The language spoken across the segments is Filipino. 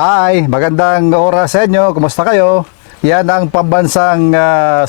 Hi, magandang oras sa inyo. Kumusta kayo? Yan ang pambansang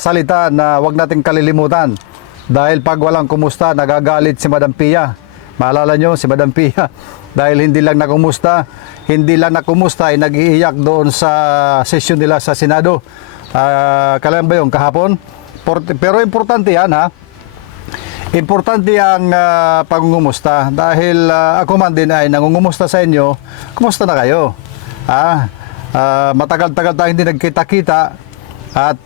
salita na wag nating kalilimutan. Dahil pag walang kumusta, nagagalit si Madam Pia. Maalala nyo si Madam Pia. Dahil hindi lang nakumusta ay nag-iiyak doon sa sesyon nila sa Senado. Kailan ba yun? Kahapon? Pero importante yan, ha? Importante ang pangungumusta. Dahil ako man din ay nangungumusta sa inyo. Kumusta na kayo? Matagal-tagal tayo hindi nagkita-kita at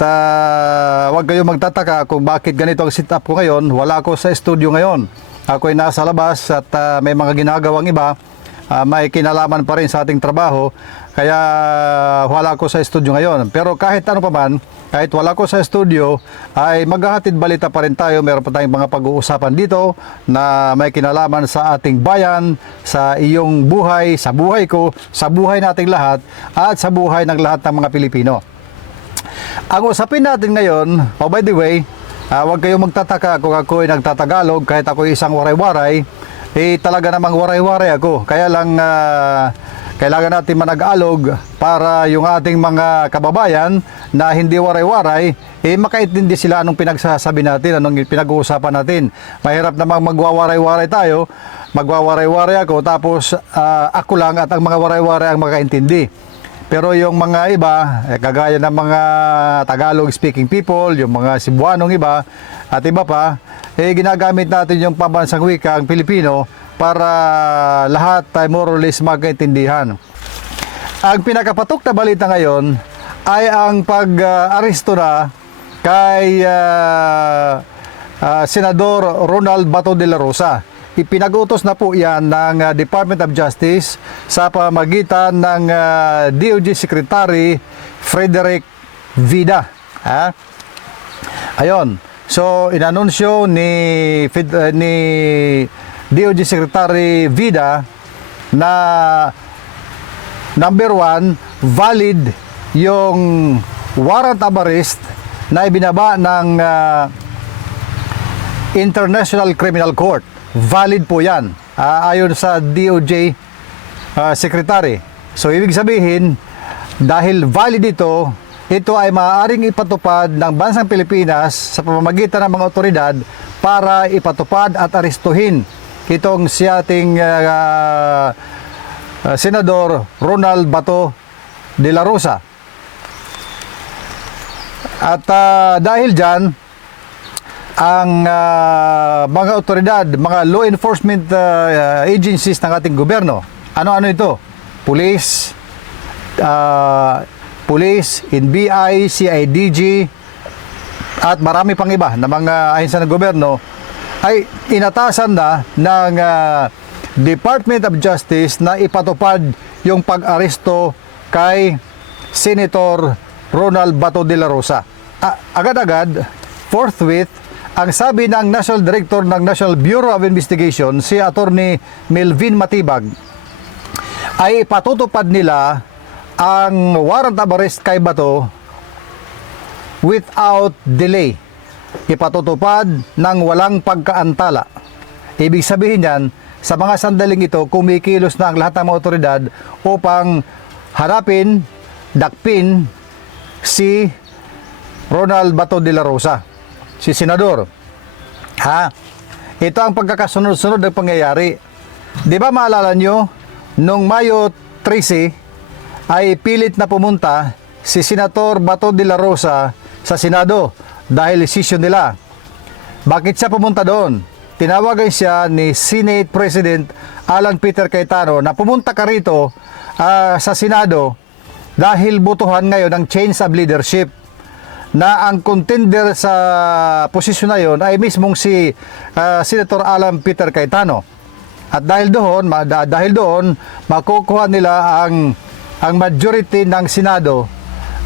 huwag kayo magtataka kung bakit ganito ang sit-up ko ngayon. Wala ako sa studio ngayon. Ako ay nasa labas at may mga ginagawang iba. May kinalaman pa rin sa ating trabaho. Kaya wala ako sa studio ngayon. Pero kahit ano pa man, kahit wala ko sa studio, ay maghahatid balita pa rin tayo. Meron pa tayong mga pag-uusapan dito na may kinalaman sa ating bayan, sa iyong buhay, sa buhay ko, sa buhay nating lahat, at sa buhay ng lahat ng mga Pilipino. Ang usapin natin ngayon, by the way, huwag kayong magtataka kung ako ay nagtatagalog kahit ako isang waray-waray, talaga namang waray-waray ako. Kaya lang kailangan natin manag-alog para yung ating mga kababayan na hindi waray-waray, makaintindi sila anong pinagsasabi natin, anong pinag-uusapan natin. Mahirap namang magwawaray-waray tayo, magwawaray-waray ako, tapos ako lang at ang mga waray-waray ang makaintindi. Pero yung mga iba, kagaya ng mga Tagalog speaking people, yung mga Cebuanong iba, at iba pa, ginagamit natin yung pambansang wika, ang Pilipino, para lahat tayo more or less magkaintindihan. Ang pinakapatok na balita ngayon ay ang pag-aresto na kay Senador Ronald Bato de la Rosa. Ipinag-utos na po yan ng Department of Justice sa pamamagitan ng DOJ Secretary Frederick Vida. Ayon. So, inanunsyo ni DOJ Secretary Vida na number 1, valid yung warrant of arrest na ibinaba ng International Criminal Court. Valid po yan ayon sa DOJ Secretary. So ibig sabihin, dahil valid ito ay maaaring ipatupad ng bansang Pilipinas sa pamamagitan ng mga otoridad para ipatupad at arestuhin itong si ating Senador Ronald Bato de la Rosa. At dahil dyan, ang mga otoridad, mga law enforcement agencies ng ating gobyerno, ano-ano ito? Police, NBI, CIDG, at marami pang iba na mga ahensya ng gobyerno, ay inatasan na ng Department of Justice na ipatupad yung pag-aresto kay Senator Ronald Bato de la Rosa. Agad-agad, forthwith, ang sabi ng National Director ng National Bureau of Investigation, si Attorney Melvin Matibag, ay ipatutupad nila ang warrant of arrest kay Bato without delay. Ipatutupad ng walang pagkaantala. Ibig sabihin yan, sa mga sandaling ito, kumikilos na ang lahat ng mga otoridad upang harapin, dakpin si Ronald Bato de la Rosa, si Senador. Ito ang pagkakasunod-sunod ng pangyayari. Di ba maalala nyo, noong Mayo 13 ay pilit na pumunta si Senator Bato de la Rosa sa Senado dahil decision nila. Bakit siya pumunta doon? Tinawagan siya ni Senate President Alan Peter Cayetano na pumunta ka rito sa Senado dahil butuhan ngayon ng change of leadership, na ang contender sa posisyon na yon ay mismong si Senator Alan Peter Cayetano. At dahil doon makukuha nila ang majority ng Senado,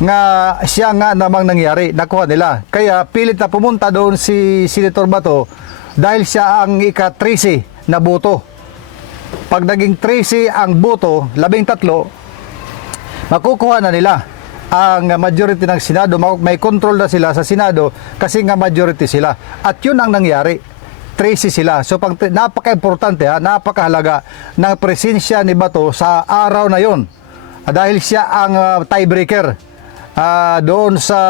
nga siya nga namang nangyari, nakuha nila. Kaya pilit na pumunta doon si Senator Bato dahil siya ang ika-13 na boto. Pag naging 13 ang boto, 13, makukuha na nila ang majority ng Senado. May control na sila sa Senado kasi nga majority sila. At yun ang nangyari. 13 sila. So napaka-importante, napakahalaga ng presensya ni Bato sa araw na yon. dahil siya ang tiebreaker doon sa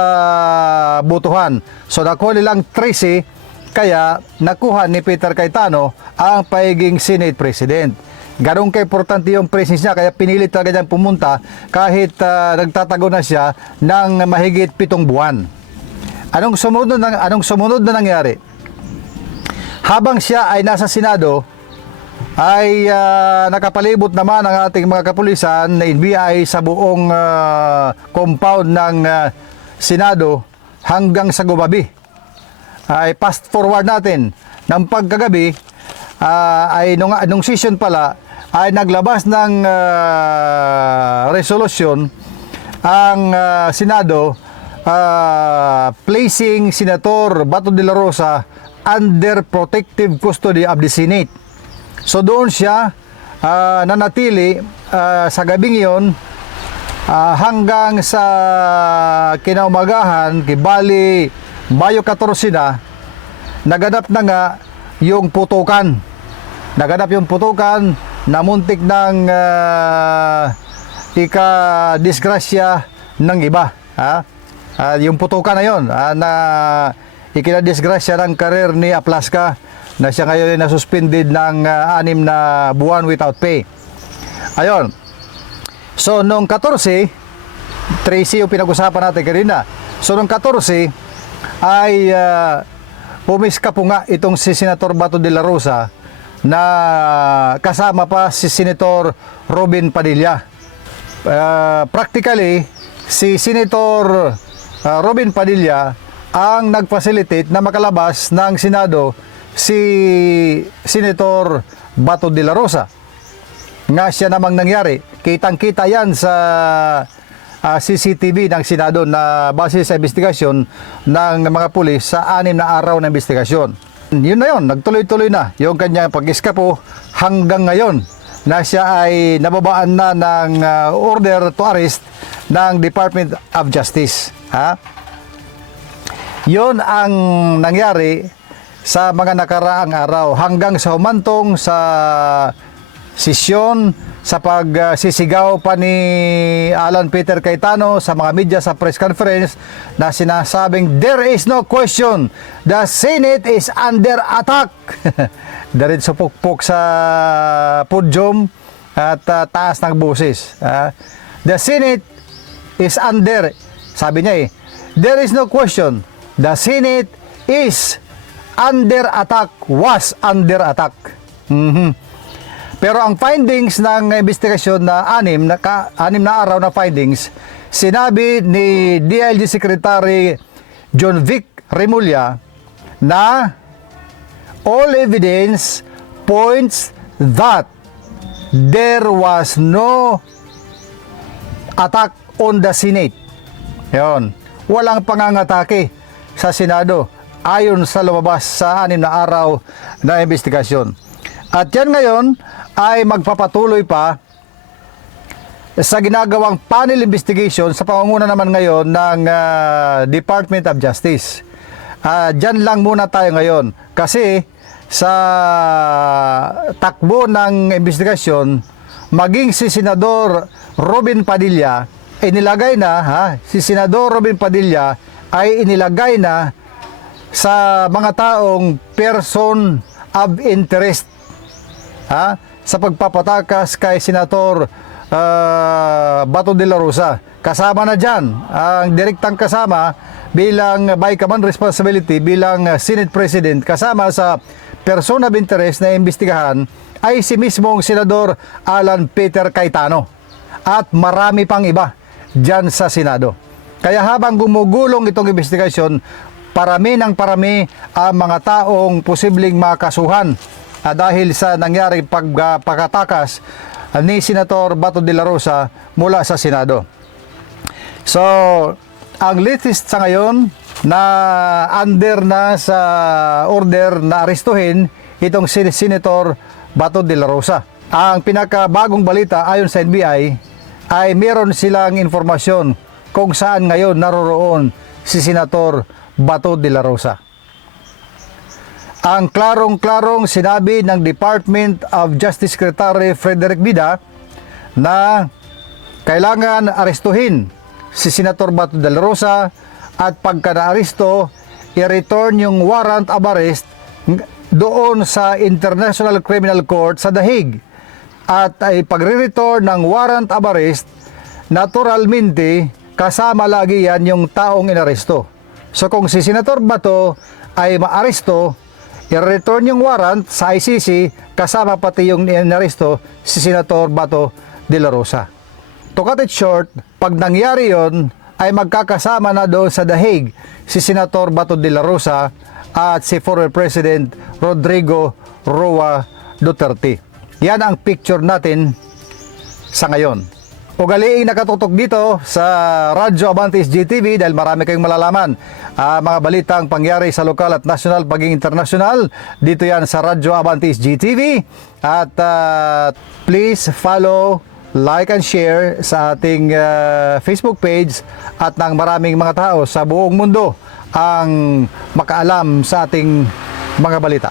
botohan. So nakuha nilang 13, kaya nakuha ni Peter Cayetano ang pagiging Senate President. Ganun ka-importante yung presence niya, kaya pinilit talaga niyang pumunta kahit nagtatago na siya ng mahigit 7 buwan. Anong sumunod na nangyari? Habang siya ay nasa Senado, ay nakapalibot naman ang ating mga kapulisan na NBI sa buong compound ng Senado hanggang sa gabi. Ay fast forward natin ng pagkagabi, ay nung session pala ay naglabas ng resolusyon ang Senado placing Senator Bato de la Rosa under protective custody of the Senate. So doon siya nanatili sa gabing iyon hanggang sa kinaumagahan, kibali Mayo 14 na, naganap na nga yung putukan. Naganap yung putukan na muntik ng ika-disgrasya ng iba. Yung putukan na yun na ikinadisgrasya ng karir ni Aplaska, na siya ngayon ay nasuspended ng 6 na buwan without pay. Ayun. So, noong 14, 13 yung pinag-usapan natin kanina. So, noong 14, ay pumiska po nga itong si Senator Bato de la Rosa na kasama pa si Senator Robin Padilla. Practically, si Senator Robin Padilla ang nag-facilitate na makalabas ng Senado si Senator Bato de la Rosa. Nga siya namang nangyari. Kitang-kita yan sa CCTV ng Senado na base sa investigasyon ng mga pulis sa 6 na araw na investigasyon. Yun na yun, nagtuloy-tuloy na yung kanyang pag-iskapo hanggang ngayon na siya ay nababaan na ng order to arrest ng Department of Justice. Yun ang nangyari sa mga nakaraang araw hanggang sa humantong sa sesyon, sa pagsisigaw pa ni Alan Peter Cayetano sa mga media sa press conference na sinasabing there is no question, the Senate is under attack. Diretso pukpok sa podium at taas ng boses. The Senate is under, sabi niya there is no question, the Senate is under attack, was under attack. Pero ang findings ng investigasyon na 6 na araw na findings, sinabi ni DILG Secretary John Vic Remulla na all evidence points that there was no attack on the Senate. Yon. Walang pangangatake sa Senado ayon sa lumabas sa 6 na araw na investigasyon. At yan ngayon ay magpapatuloy pa sa ginagawang panel investigation sa pangunguna naman ngayon ng Department of Justice. Diyan lang muna tayo ngayon kasi sa takbo ng investigasyon, maging si Senador Robin Padilla inilagay na, si Senador Robin Padilla ay inilagay na sa mga taong person of interest sa pagpapatakas kay Senator Bato de la Rosa. Kasama na dyan ang direktang kasama bilang by command responsibility bilang Senate President, kasama sa person of interest na imbestigahan ay si mismong Senador Alan Peter Cayetano at marami pang iba dyan sa Senado. Kaya habang gumugulong itong investigasyon, parami ng parami ang mga taong posibleng makasuhan dahil sa nangyaring pagkatakas ni Senator Bato de la Rosa mula sa Senado. So, ang latest sa ngayon na under na sa order na arestuhin itong si Senator Bato de la Rosa. Ang pinakabagong balita ayon sa NBI ay meron silang informasyon kung saan ngayon naroroon si Senator Bato de la Rosa. Ang klarong-klarong sinabi ng Department of Justice Secretary Frederick Bida na kailangan arestuhin si Senator Bato de la Rosa at pagka naaresto, i-return yung warrant of arrest doon sa International Criminal Court sa The Hague. At ay pagre-return ng warrant of arrest, naturalmente, kasama lagi yan yung taong inaresto. So kung si Senator Bato ay maaresto, i-return yung warrant sa ICC, kasama pati yung inaresto si Senator Bato de la Rosa. To cut it short, pag nangyari yon, ay magkakasama na doon sa The Hague si Senator Bato de la Rosa at si former President Rodrigo Roa Duterte. Yan ang picture natin sa ngayon. Ugaliing nakatutok dito sa Radyo Abante SGTV dahil marami kayong malalaman. Mga balitang pangyari sa lokal at national paging international. Dito yan sa Radyo Abante SGTV. At please follow, like and share sa ating Facebook page at ng maraming mga tao sa buong mundo ang makaalam sa ating mga balita.